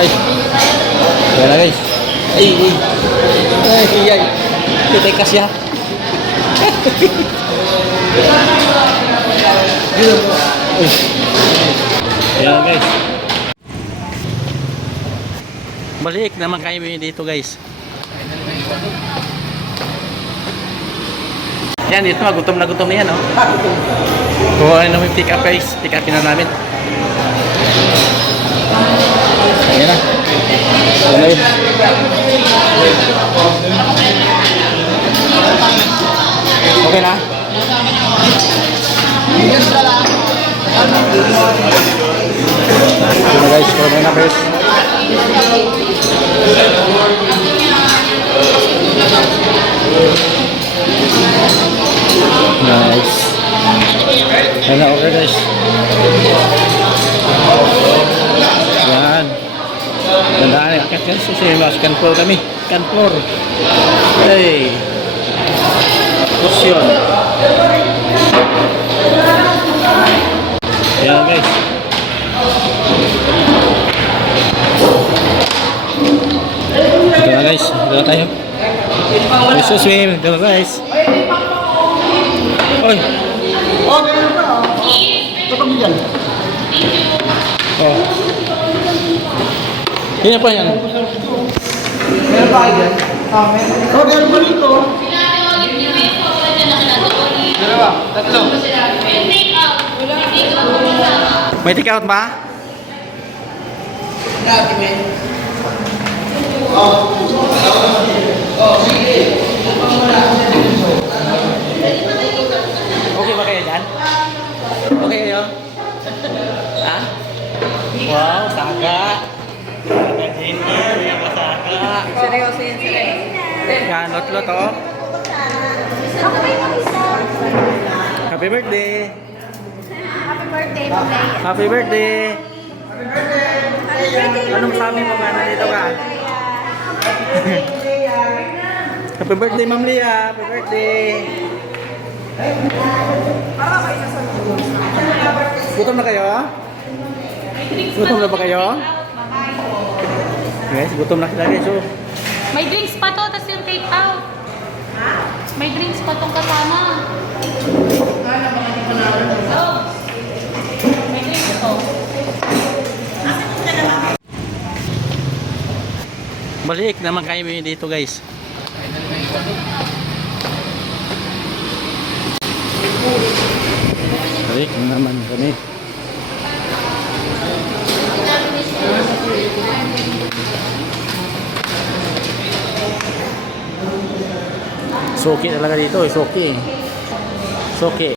Ay. Kaya na guys. Ay, ay. Ay, ay. Kita kasya. Uy. Kaya na guys. Balik naman kami dito guys. Yan, nga, gutom na gutom na yan, oh. Kuha na namin pick up guys. Pick upin na namin. Okay na? Ito na guys, kumain na guys. Nice. Ayan na, okay guys. Yan. Tandaan akit guys. Kasi mas kan floor kami. Kan floor. Hey. Guys. Na tayo. Jesus swim. Ito na guys. Oy. Oh, ganun pa. Kapag yan. Oh. Yan pa yan. Meron pa meron. Oh, ganun pa rito. Dalawa, tatlo. May take out ba? Dati, men. Wow, saka. Saka Jenny, yung masaka. Seryoso yan, seryoso. Yan, lot-lot oh. Ako yung isa? Happy birthday! Happy birthday, Leia. Happy birthday! Happy birthday, Anong sabi mo nga nandito ka? Happy birthday, Ma'am Lia! Happy birthday! Gutom na kayo? Gutom na ba kayo? Guys, gutom na sila guys. Oh. May drinks pa to, tapos yung take out. May drinks pa tong kasama. Oh. May drinks to. Balik naman kami dito guys. Balik naman kami. Soki talaga dito, eh, soki. Soki.